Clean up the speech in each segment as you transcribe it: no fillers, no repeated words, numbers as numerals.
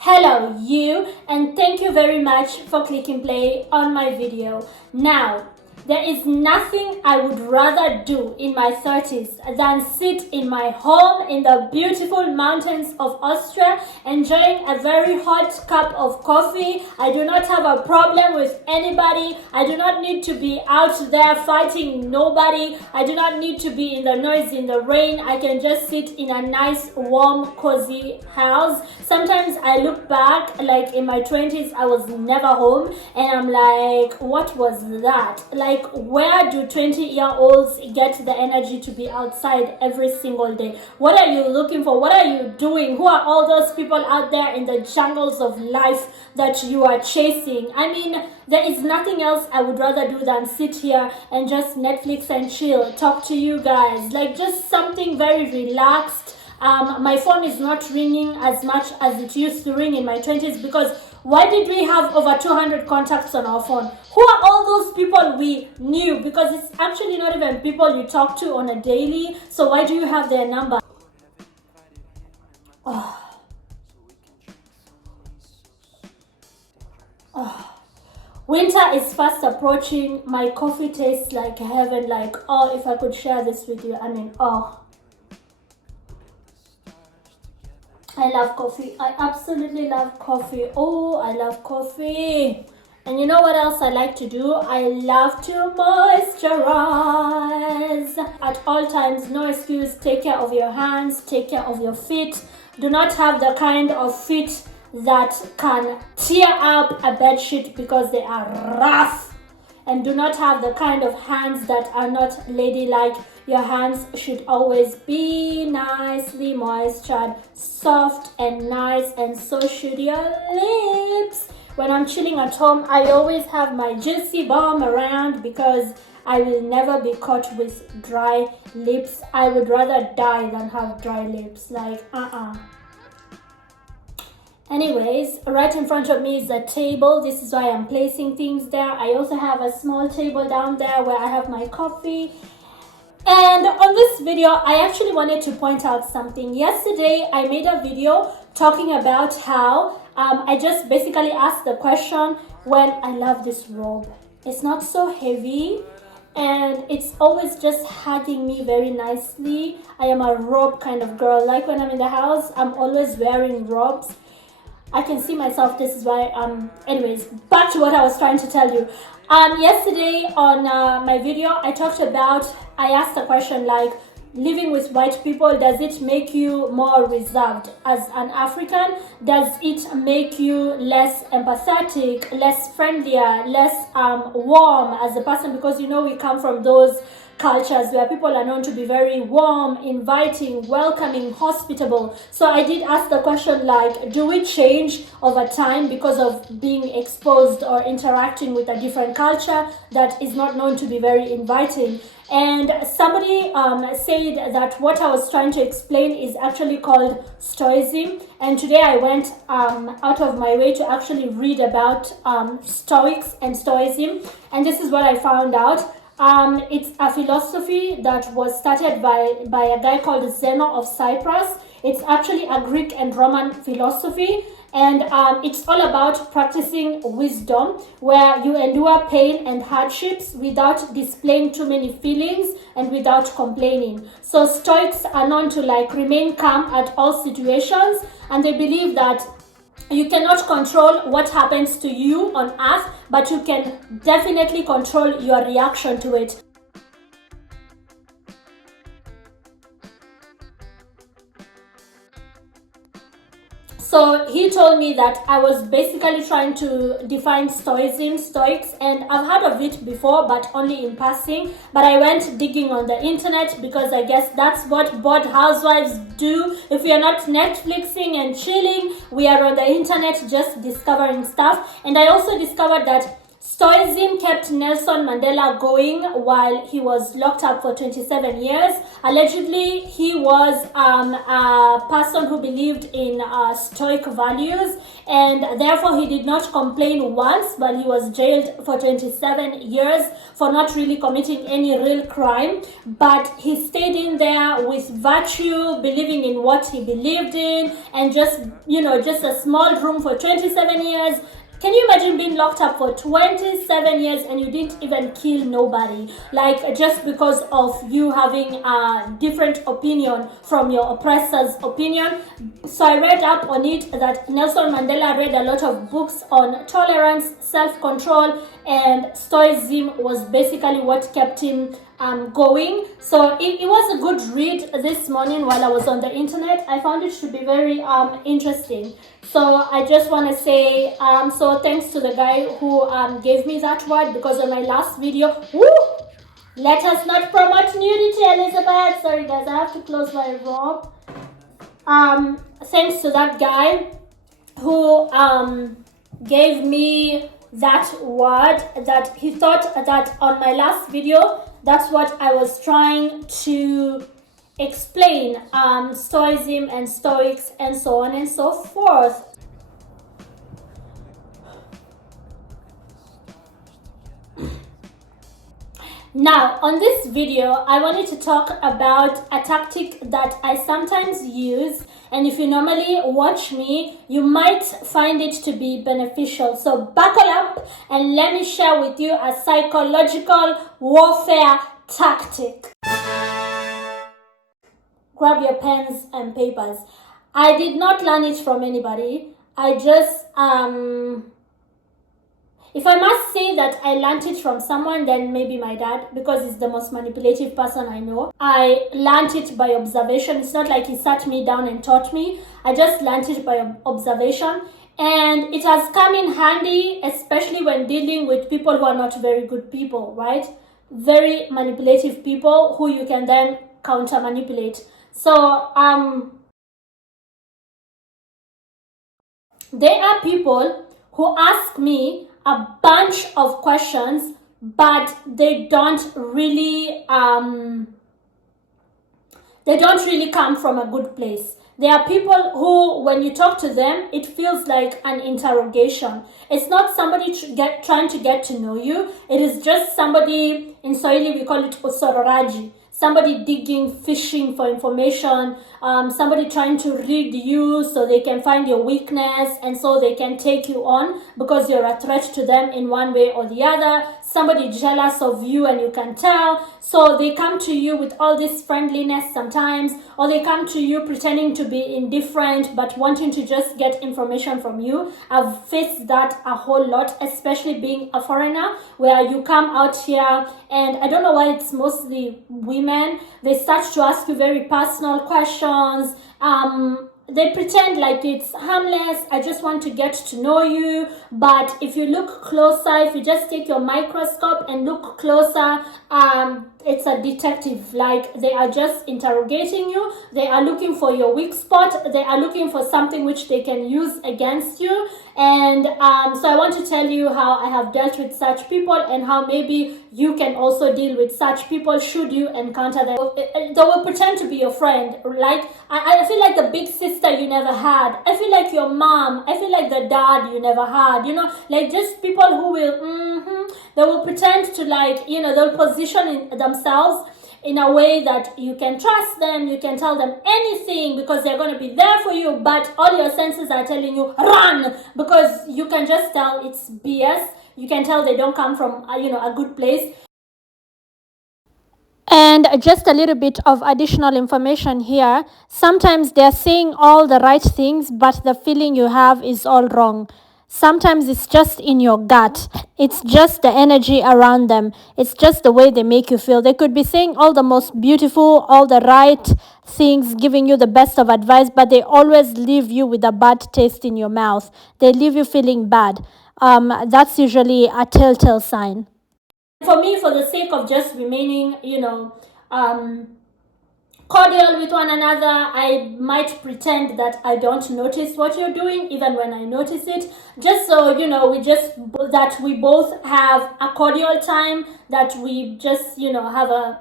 Hello you, and thank you very much for clicking play on my video. Now, there is nothing I would rather do in my 30s than sit in my home in the beautiful mountains of Austria enjoying a very hot cup of coffee. I do not have a problem with anybody. I do not need to be out there fighting nobody. I do not need to be in the noise, in the rain. I can just sit in a nice, warm, cozy house. Sometimes I look back, like in my 20s, I was never home, and I'm like, what was that? Like, where do 20-year-olds get the energy to be outside every single day? What are you looking for? What are you doing? Who are all those people out there in the jungles of life that you are chasing? I mean, there is nothing else I would rather do than sit here and just Netflix and chill, talk to you guys, like just something very relaxed. My phone is not ringing as much as it used to ring in my 20s, because why did we have over 200 contacts on our phone? Who are all those people we knew? Because it's actually not even people you talk to on a daily. So why do you have their number? Oh. Oh. Winter is fast approaching. My coffee tastes like heaven. Like, oh, if I could share this with you. I mean, oh. I love coffee. I absolutely love coffee. Oh, I love coffee. And you know what else I like to do? I love to moisturize. At all times, no excuse. Take care of your hands, take care of your feet. Do not have the kind of feet that can tear up a bed sheet because they are rough. And do not have the kind of hands that are not ladylike. Your hands should always be nicely moisturized, soft and nice, and so should your lips. When I'm chilling at home, I always have my Juicy Balm around because I will never be caught with dry lips. I would rather die than have dry lips. Like, Anyways, right in front of me is a table. This is why I'm placing things there. I also have a small table down there where I have my coffee. And on this video, I actually wanted to point out something. Yesterday, I made a video talking about how I just basically asked the question when I love this robe. It's not so heavy and it's always just hugging me very nicely. I am a robe kind of girl. Like when I'm in the house, I'm always wearing robes. I can see myself. This is why anyways, back to what I was trying to tell you. Yesterday on my video, I asked a question like, living with white people, does it make you more reserved as an African? Does it make you less empathetic, less friendlier, less warm as a person? Because you know, we come from those cultures where people are known to be very warm, inviting, welcoming, hospitable. So I did ask the question like, do we change over time because of being exposed or interacting with a different culture that is not known to be very inviting? And somebody said that what I was trying to explain is actually called Stoicism. And today I went out of my way to actually read about Stoics and Stoicism. And this is what I found out. It's a philosophy that was started by a guy called Zeno of Cyprus. It's actually a Greek and Roman philosophy, and it's all about practicing wisdom, where you endure pain and hardships without displaying too many feelings and without complaining. So Stoics are known to like remain calm at all situations, and they believe that you cannot control what happens to you on earth, but you can definitely control your reaction to it. So he told me that I was basically trying to define Stoics, and I've heard of it before, but only in passing. But I went digging on the internet because I guess that's what bored housewives do. If we are not Netflixing and chilling, we are on the internet just discovering stuff. And I also discovered that Stoicism kept Nelson Mandela going while he was locked up for 27 years. Allegedly, he was a person who believed in Stoic values, and therefore he did not complain once, but he was jailed for 27 years for not really committing any real crime. But he stayed in there with virtue, believing in what he believed in, and just a small room for 27 years. Can you imagine being locked up for 27 years and you didn't even kill nobody? Like, just because of you having a different opinion from your oppressor's opinion. So I read up on it that Nelson Mandela read a lot of books on tolerance, self-control, and Stoicism was basically what kept him going. So it was a good read this morning while I was on the internet. I found it to be very interesting. So I just want to say so thanks to the guy who gave me that word, because on my last video, let us not promote nudity, Elizabeth. Sorry guys, I have to close my robe. Thanks to that guy who gave me that word, that he thought that on my last video, that's what I was trying to explain, Stoicism and Stoics and so on and so forth. Now, on this video, I wanted to talk about a tactic that I sometimes use, and if you normally watch me, you might find it to be beneficial. So buckle up and let me share with you a psychological warfare tactic. Grab your pens and papers. I did not learn it from anybody. I just if I must say that I learned it from someone, then maybe my dad, because he's the most manipulative person I know. I learned it by observation. It's not like he sat me down and taught me. I just learned it by observation. And it has come in handy, especially when dealing with people who are not very good people, right? Very manipulative people who you can then counter manipulate. So, there are people who ask me a bunch of questions, but they don't really come from a good place. There are people who, when you talk to them, it feels like an interrogation. It's not somebody trying to get to know you. It is just somebody, in Swahili we call it usororaji. Somebody digging, fishing for information, somebody trying to read you so they can find your weakness and so they can take you on because you're a threat to them in one way or the other. Somebody jealous of you and you can tell. So they come to you with all this friendliness sometimes, or they come to you pretending to be indifferent but wanting to just get information from you. I've faced that a whole lot, especially being a foreigner, where you come out here and I don't know why it's mostly women. They start to ask you very personal questions. They pretend like it's harmless. I just want to get to know you. But if you look closer, if you just take your microscope and look closer, it's a detective. Like, they are just interrogating you. They are looking for your weak spot. They are looking for something which they can use against you. And so I want to tell you how I have dealt with such people and how maybe you can also deal with such people should you encounter them. They will pretend to be your friend. Like, I feel like the big sister you never had. I feel like your mom. I feel like the dad you never had. You know, like just people who will, they will pretend to, like, you know, they'll position themselves in a way that you can trust them, you can tell them anything because they're going to be there for you, but all your senses are telling you, run, because you can just tell it's BS. You can tell they don't come from, a good place. And just a little bit of additional information here. Sometimes they're saying all the right things, but the feeling you have is all wrong. Sometimes it's just in your gut. It's just the energy around them. It's just the way they make you feel. They could be saying all the most beautiful, all the right things, giving you the best of advice, but they always leave you with a bad taste in your mouth. They leave you feeling bad. That's usually a telltale sign. For me, for the sake of just remaining, cordial with one another. I might pretend that I don't notice what you're doing, even when I notice it, just so that we both have a cordial time, that we just have a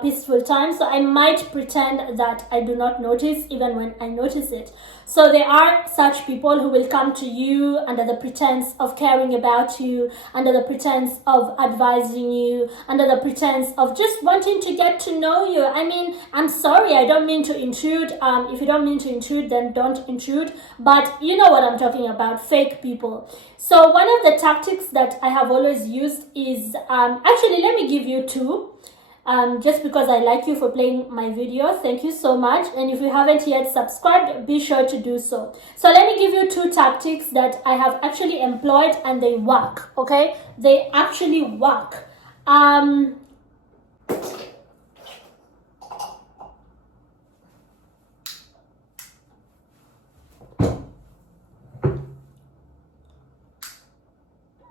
peaceful time. So I might pretend that I do not notice, even when I notice it. So there are such people who will come to you under the pretense of caring about you, under the pretense of advising you, under the pretense of just wanting to get to know you. I mean, I'm sorry, I don't mean to intrude. If you don't mean to intrude, then don't intrude. But you know what I'm talking about, fake people. So one of the tactics that I have always used is, actually, let me give you two. Just because I like you for playing my video. Thank you so much. And if you haven't yet subscribed, be sure to do so. So let me give you two tactics that I have actually employed and they work, okay? They actually work.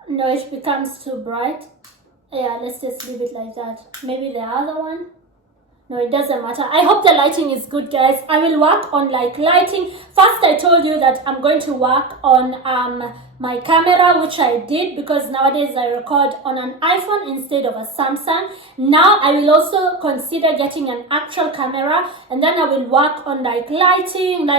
No, it becomes too bright. Yeah, let's just leave it like that. Maybe the other one. No, it doesn't matter. I hope the lighting is good, guys. I will work on lighting. First, I told you that I'm going to work on my camera, which I did because nowadays I record on an iPhone instead of a Samsung. Now I will also consider getting an actual camera, and then I will work on lighting,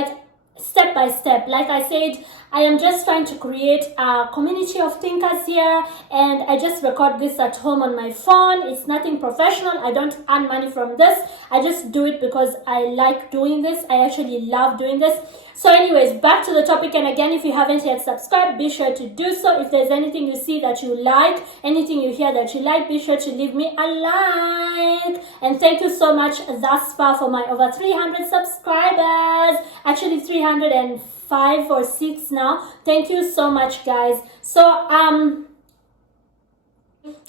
step by step. Like I said, I am just trying to create a community of thinkers here, and I just record this at home on my phone. It's nothing professional. I don't earn money from this. I just do it because I like doing this. I actually love doing this. So anyways, back to the topic, and again, if you haven't yet subscribed, be sure to do so. If there's anything you see that you like, anything you hear that you like, be sure to leave me a like. And thank you so much thus far for my over 300 subscribers. Actually 305 or 6 now. Thank you so much, guys. So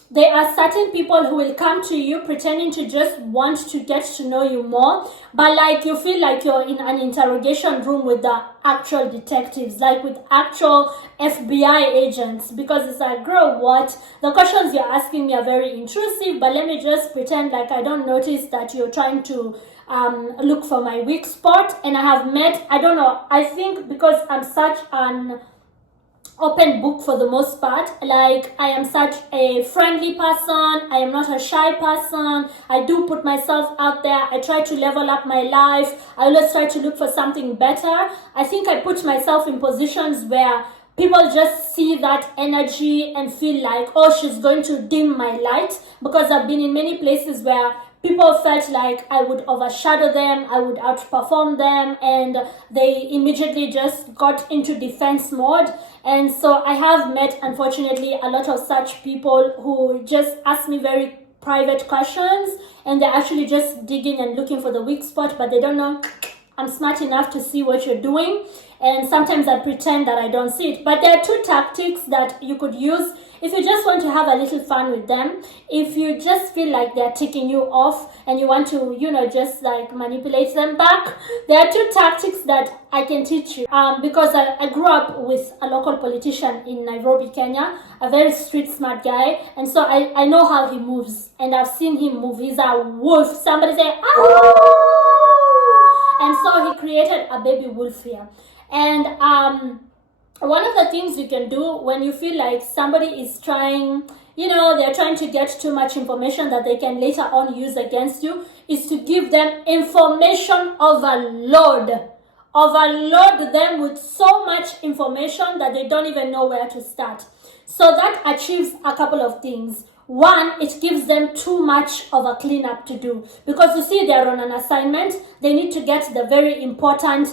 there are certain people who will come to you pretending to just want to get to know you more, but you feel like you're in an interrogation room with the actual detectives, with actual FBI agents, because it's like, girl, what? The questions you're asking me are very intrusive, but let me just pretend like I don't notice that you're trying to look for my weak spot. And I have met, I don't know, I think because I'm such an open book for the most part, I am such a friendly person, I am not a shy person, I do put myself out there, I try to level up my life, I always try to look for something better. I think I put myself in positions where people just see that energy and feel like, oh, she's going to dim my light, because I've been in many places where people felt like I would overshadow them, I would outperform them, and they immediately just got into defense mode. And so I have met, unfortunately, a lot of such people who just ask me very private questions, and they're actually just digging and looking for the weak spot, but they don't know I'm smart enough to see what you're doing. And sometimes I pretend that I don't see it. But there are two tactics that you could use if you just want to have a little fun with them. If you just feel like they're ticking you off and you want to, just manipulate them back, there are two tactics that I can teach you. Because I grew up with a local politician in Nairobi, Kenya, a very street smart guy. And so I know how he moves, and I've seen him move. He's a wolf. Somebody say, ah! And so he created a baby wolf here. And one of the things you can do when you feel like somebody is trying, they're trying to get too much information that they can later on use against you, is to give them information overload. Overload them with so much information that they don't even know where to start. So that achieves a couple of things. One, it gives them too much of a cleanup to do, because you see they're on an assignment. They need to get the very important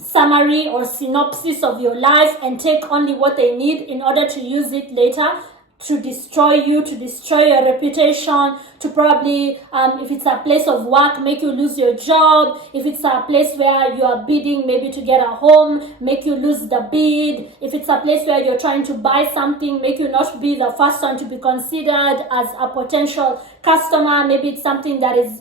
summary or synopsis of your life and take only what they need in order to use it later to destroy you, to destroy your reputation, to probably, if it's a place of work, make you lose your job. If it's a place where you are bidding maybe to get a home, make you lose the bid. If it's a place where you're trying to buy something, make you not be the first one to be considered as a potential customer. Maybe it's something that is,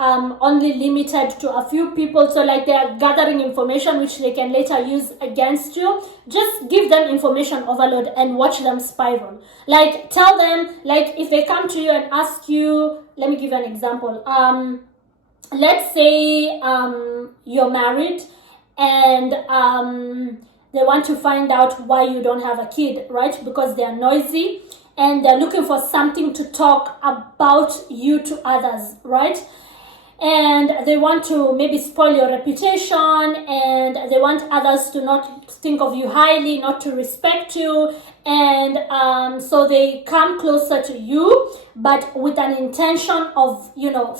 only limited to a few people. So they are gathering information which they can later use against you. Just give them information overload and watch them spiral. Tell them, if they come to you and ask you, let me give you an example. let's say you're married, and they want to find out why you don't have a kid, right? Because they are noisy and they're looking for something to talk about you to others, right? And they want to maybe spoil your reputation, and they want others to not think of you highly, not to respect you, and so they come closer to you, but with an intention of,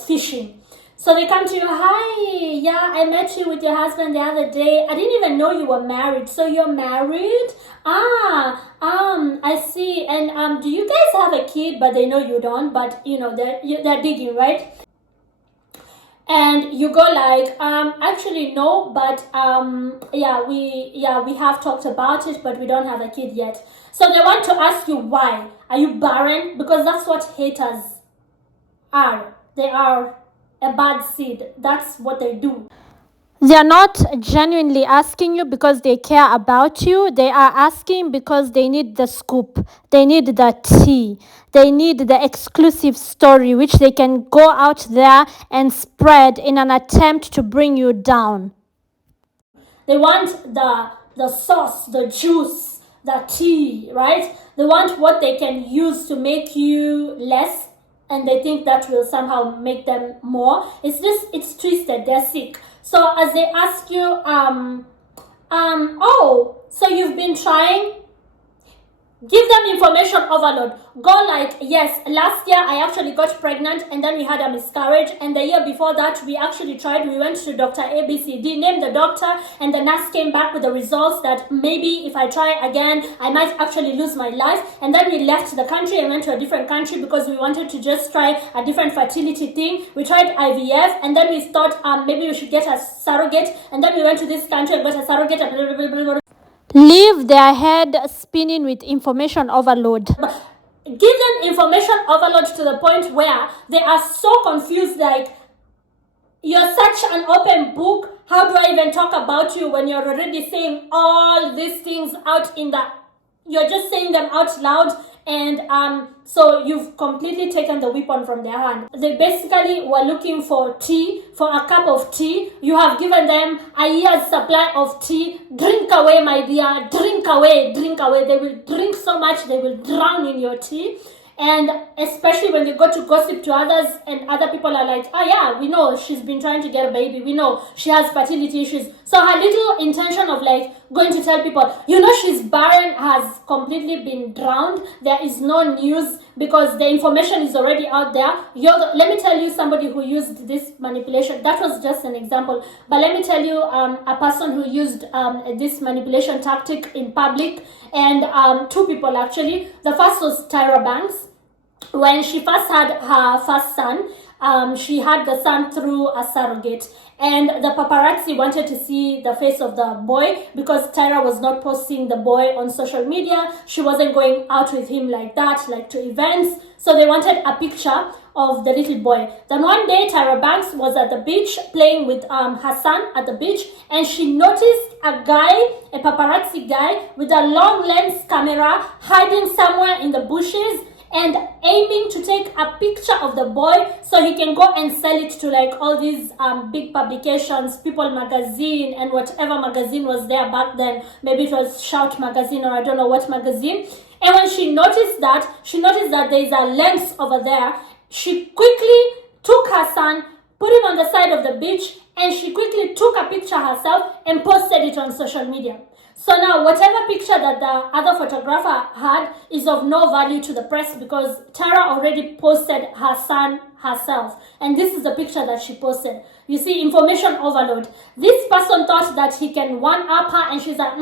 fishing. So they come to you, hi, yeah, I met you with your husband the other day. I didn't even know you were married. So you're married? I see. And do you guys have a kid? But they know you don't. But they're digging, right? And you go like, actually no, but we have talked about it, but we don't have a kid yet. So they want to ask you why. Are you barren? Because that's what haters are. They are a bad seed. That's what they do. They are not genuinely asking you because they care about you. They are asking because they need the scoop. They need the tea. They need the exclusive story which they can go out there and spread in an attempt to bring you down. They want the sauce, the juice, the tea, right? They want what they can use to make you less, and they think that will somehow make them more. It's twisted. They're sick. So as they ask you, so you've been trying, give them information overload. Go like, yes, last year I actually got pregnant and then we had a miscarriage, and the year before that we actually tried, we went to Dr. ABCD, named the doctor, and the nurse came back with the results that maybe if I try again I might actually lose my life. And then we left the country and went to a different country because we wanted to just try a different fertility thing. We tried IVF, and then we thought maybe we should get a surrogate, and then we went to this country and got a surrogate, and blah, blah, blah, blah. Leave their head spinning with information overload. Give them information overload to the point where they are so confused, like, you're such an open book. How do I even talk about you when you're already saying all these things out you're just saying them out loud, and so you've completely taken the weapon from their hand. They basically were looking for tea, for a cup of tea. You have given them a year's supply of tea. Drink away, my dear. Drink away, drink away. They will drink so much they will drown in your tea. And especially when they go to gossip to others, and other people are like, oh yeah, we know she's been trying to get a baby. We know she has fertility issues. So her little intention of like going to tell people, she's barren, has completely been drowned. There is no news because the information is already out there. Let me tell you somebody who used this manipulation. That was just an example. But let me tell you a person who used this manipulation tactic in public, and two people actually. The first was Tyra Banks. When she first had her first son, she had the son through a surrogate, and the paparazzi wanted to see the face of the boy because Tyra was not posting the boy on social media. She wasn't going out with him like that, like to events. So they wanted a picture of the little boy. Then one day Tyra Banks was at the beach playing with her son at the beach, and she noticed a paparazzi guy with a long lens camera hiding somewhere in the bushes and aiming to take a picture of the boy so he can go and sell it to like all these big publications, People Magazine and whatever magazine was there back then. Maybe it was Shout Magazine or I don't know what magazine. And when she noticed that there is a lens over there, she quickly took her son, put him on the side of the beach, and she quickly took a picture herself and posted it on social media. So now, whatever picture that the other photographer had is of no value to the press because Tara already posted her son herself. And this is the picture that she posted. You see, information overload. This person thought that he can one-up her, and she's like,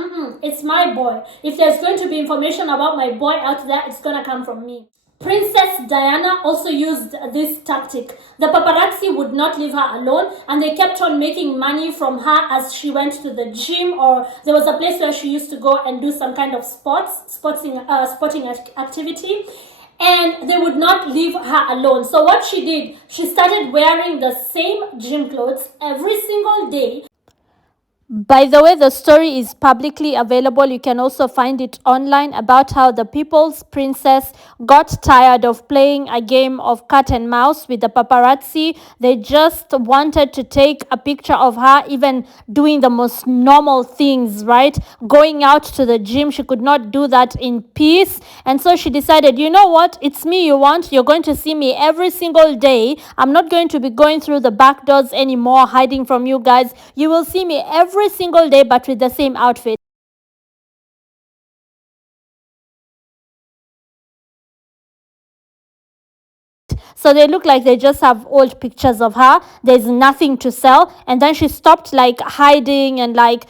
it's my boy. If there's going to be information about my boy out there, it's going to come from me. Princess Diana also used this tactic. The paparazzi would not leave her alone, and they kept on making money from her as she went to the gym, or there was a place where she used to go and do some kind of sporting activity, and they would not leave her alone. So what she did, she started wearing the same gym clothes every single day. By the way, the story is publicly available. You can also find it online about how the People's Princess got tired of playing a game of cat and mouse with the paparazzi. They just wanted to take a picture of her, even doing the most normal things, right? Going out to the gym, she could not do that in peace. And so she decided, you know what? It's me you want. You're going to see me every single day. I'm not going to be going through the back doors anymore, hiding from you guys. You will see me every single day, but with the same outfit. So they look like they just have old pictures of her. There's nothing to sell. And then she stopped like hiding and like,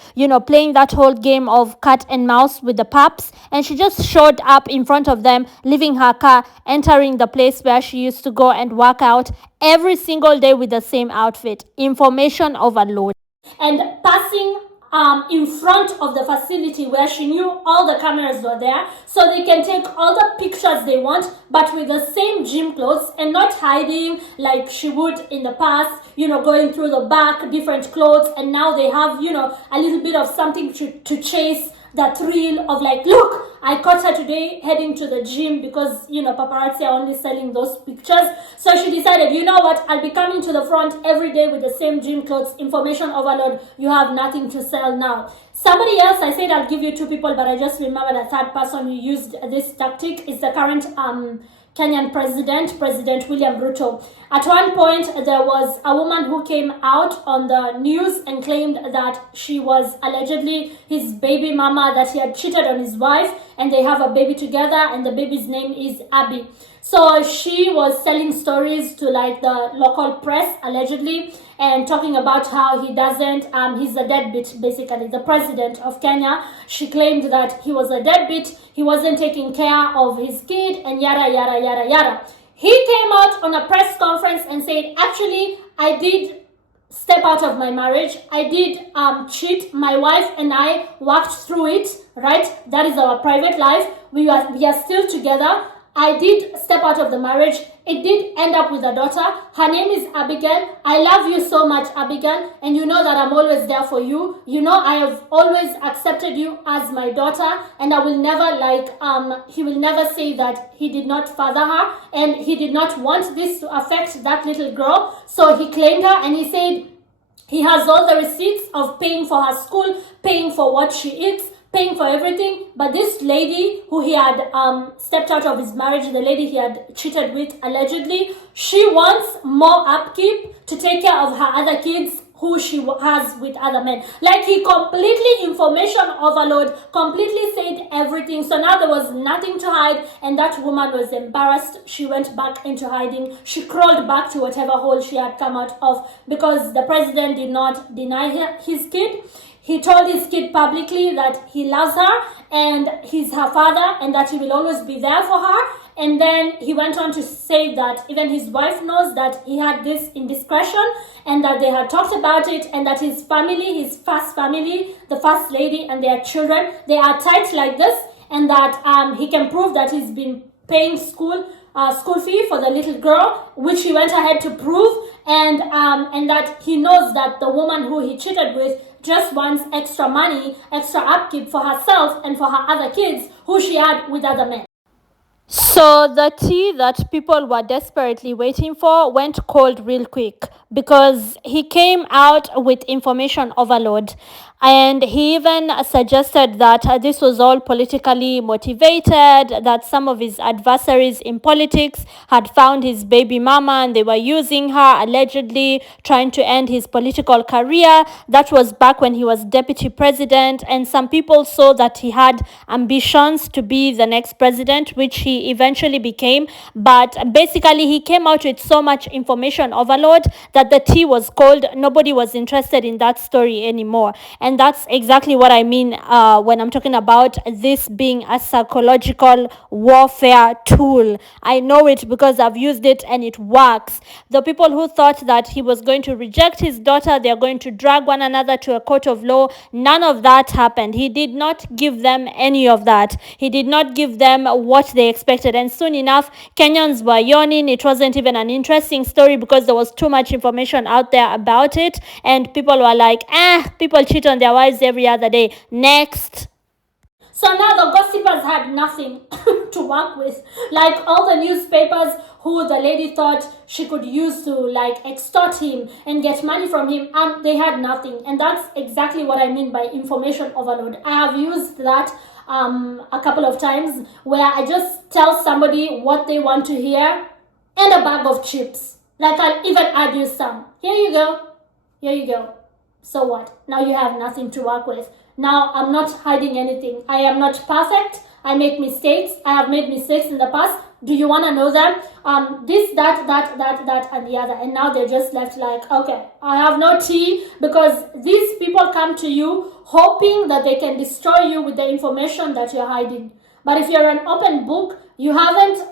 playing that whole game of cat and mouse with the pups. And she just showed up in front of them, leaving her car, entering the place where she used to go and work out every single day with the same outfit. Information overload. And passing in front of the facility where she knew all the cameras were there, so they can take all the pictures they want, but with the same gym clothes and not hiding like she would in the past, going through the back, different clothes. And now they have, a little bit of something to chase the thrill of like, look, I caught her today heading to the gym, because paparazzi are only selling those pictures. So she decided, you know what, I'll be coming to the front every day with the same gym clothes. Information overload. You have nothing to sell now. Somebody else, I said I'll give you two people, but I just remembered a third person who used this tactic is the current Kenyan President William Ruto. At one point, there was a woman who came out on the news and claimed that she was allegedly his baby mama, that he had cheated on his wife, and they have a baby together, and the baby's name is Abby. So she was selling stories to like the local press, allegedly, and talking about how he doesn't, he's a deadbeat, basically, the president of Kenya. She claimed that he was a deadbeat, he wasn't taking care of his kid, and yada, yada, yada, yada. He came out on a press conference and said, actually, I did step out of my marriage. I did cheat. My wife and I worked through it, right? That is our private life. We are still together. I did step out of the marriage. It did end up with a daughter. Her name is Abigail. I love you so much, Abigail, and you know that I'm always there for you. You know I have always accepted you as my daughter, and I will never he will never say that he did not father her, and he did not want this to affect that little girl. So he claimed her, and he said he has all the receipts of paying for her school, paying for what she eats, paying for everything. But this lady who he had stepped out of his marriage, the lady he had cheated with allegedly, she wants more upkeep to take care of her other kids who she has with other men. Like, he completely information overload, completely said everything. So now there was nothing to hide, and that woman was embarrassed. She went back into hiding. She crawled back to whatever hole she had come out of, because the president did not deny his kid. He told his kid publicly that he loves her and he's her father, and that he will always be there for her. And then he went on to say that even his wife knows that he had this indiscretion, and that they had talked about it, and that his family, his first family, the first lady and their children, they are tight like this, and that he can prove that he's been paying school fee for the little girl, which he went ahead to prove, and that he knows that the woman who he cheated with just wants extra money, extra upkeep for herself and for her other kids who she had with other men. So the tea that people were desperately waiting for went cold real quick, because he came out with information overload. And he even suggested that this was all politically motivated, that some of his adversaries in politics had found his baby mama and they were using her, allegedly trying to end his political career. That was back when he was deputy president, and some people saw that he had ambitions to be the next president, which he eventually became. But basically, he came out with so much information overload that the tea was cold. Nobody was interested in that story anymore. And that's exactly what I mean when I'm talking about this being a psychological warfare tool. I know it because I've used it and it works. The people who thought that he was going to reject his daughter, they're going to drag one another to a court of law, none of that happened. He did not give them any of that. He did not give them what they expected. And soon enough, Kenyans were yawning. It wasn't even an interesting story because there was too much information out there about it. And people were like, people cheat on their wives every other day. Next. So now the gossipers had nothing to work with. Like all the newspapers who the lady thought she could use to like extort him and get money from him, they had nothing. And that's exactly what I mean by information overload. I have used that a couple of times where I just tell somebody what they want to hear and a bag of chips. Like I'll even add you some. Here you go. Here you go. So what? Now you have nothing to work with. Now I'm not hiding anything. I am not perfect. I make mistakes. I have made mistakes in the past. Do you want to know them? This, that, and the other. And now they're just left like, okay, I have no tea, because these people come to you hoping that they can destroy you with the information that you're hiding. But if you're an open book, you haven't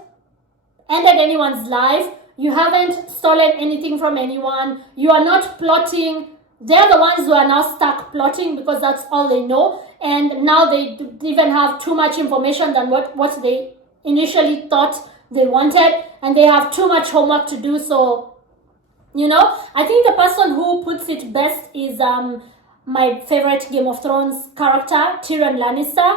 ended anyone's life. You haven't stolen anything from anyone. You are not plotting. They're the ones who are now stuck plotting because that's all they know. And now they even have too much information than what they initially thought they wanted. And they have too much homework to do. So, I think the person who puts it best is my favorite Game of Thrones character, Tyrion Lannister.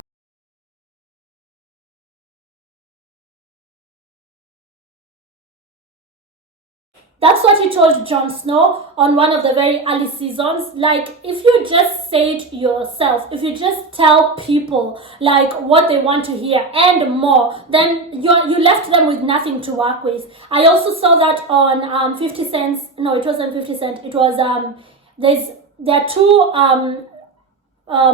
That's what he told Jon Snow on one of the very early seasons. Like, if you just say it yourself, if you just tell people like what they want to hear and more, then you left them with nothing to work with. I also saw that on 50 Cent's. No, it wasn't 50 Cent. It was there are two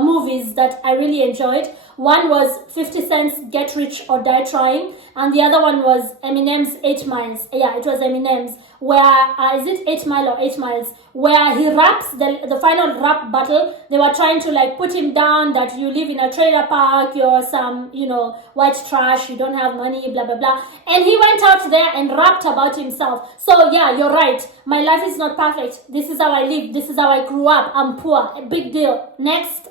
movies that I really enjoyed. One was 50 Cent's Get Rich or Die Trying, and the other one was Eminem's 8 Miles. Yeah, it was Eminem's, where, is it 8 Mile or 8 Miles, where he raps, the final rap battle, they were trying to like put him down that you live in a trailer park, you're some, white trash, you don't have money, blah, blah, blah. And he went out there and rapped about himself. So yeah, you're right. My life is not perfect. This is how I live. This is how I grew up. I'm poor. A big deal. Next.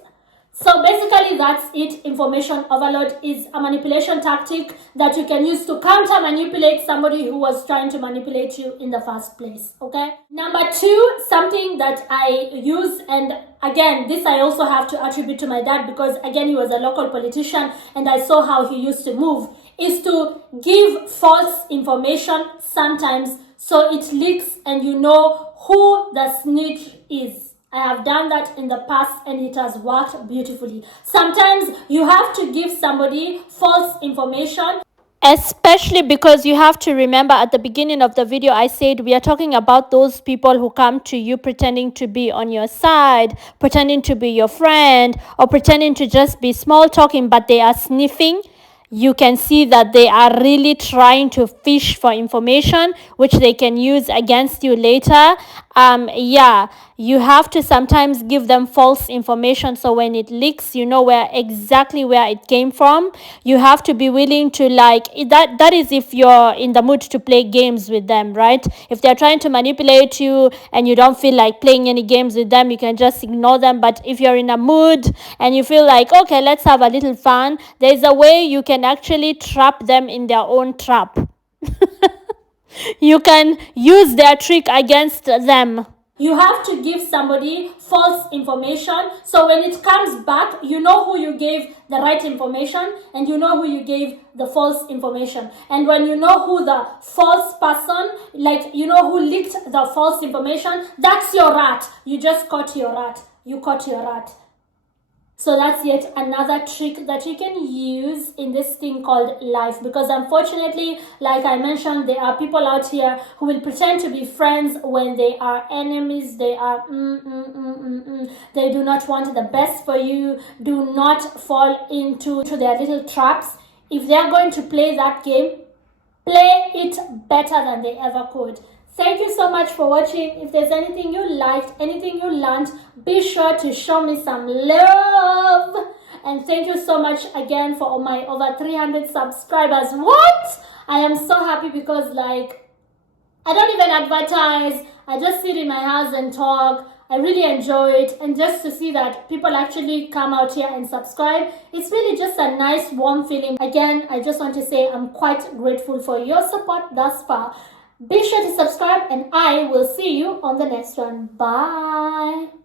So basically that's it. Information overload is a manipulation tactic that you can use to counter manipulate somebody who was trying to manipulate you in the first place. Okay. Number two, something that I use, and again, this I also have to attribute to my dad because again, he was a local politician and I saw how he used to move, is to give false information sometimes so it leaks and you know who the snitch is. I have done that in the past and it has worked beautifully. Sometimes you have to give somebody false information. Especially because you have to remember at the beginning of the video, I said we are talking about those people who come to you pretending to be on your side, pretending to be your friend, or pretending to just be small talking, but they are sniffing. You can see that they are really trying to fish for information which they can use against you later. You have to sometimes give them false information so when it leaks, you know exactly where it came from. You have to be willing to that is if you're in the mood to play games with them, right? If they're trying to manipulate you and you don't feel like playing any games with them, you can just ignore them. But if you're in a mood and you feel like, okay, let's have a little fun, there's a way you can actually trap them in their own trap. You can use their trick against them. You have to give somebody false information so when it comes back, you know who you gave the right information and you know who you gave the false information. And when you know who the false person, who leaked the false information, that's your rat. You just caught your rat. You caught your rat. So that's yet another trick that you can use in this thing called life. Because unfortunately, like I mentioned, there are people out here who will pretend to be friends when they are enemies. They are They do not want the best for you. Do not fall into their little traps. If they are going to play that game, play it better than they ever could. Thank you so much for watching. If there's anything you liked, anything you learned, be sure to show me some love. And thank you so much again for my over 300 subscribers. What? I am so happy because I don't even advertise. I just sit in my house and talk. I really enjoy it, and just to see that people actually come out here and subscribe, it's really just a nice warm feeling. Again, I just want to say I'm quite grateful for your support thus far. Be sure to subscribe, and I will see you on the next one. Bye.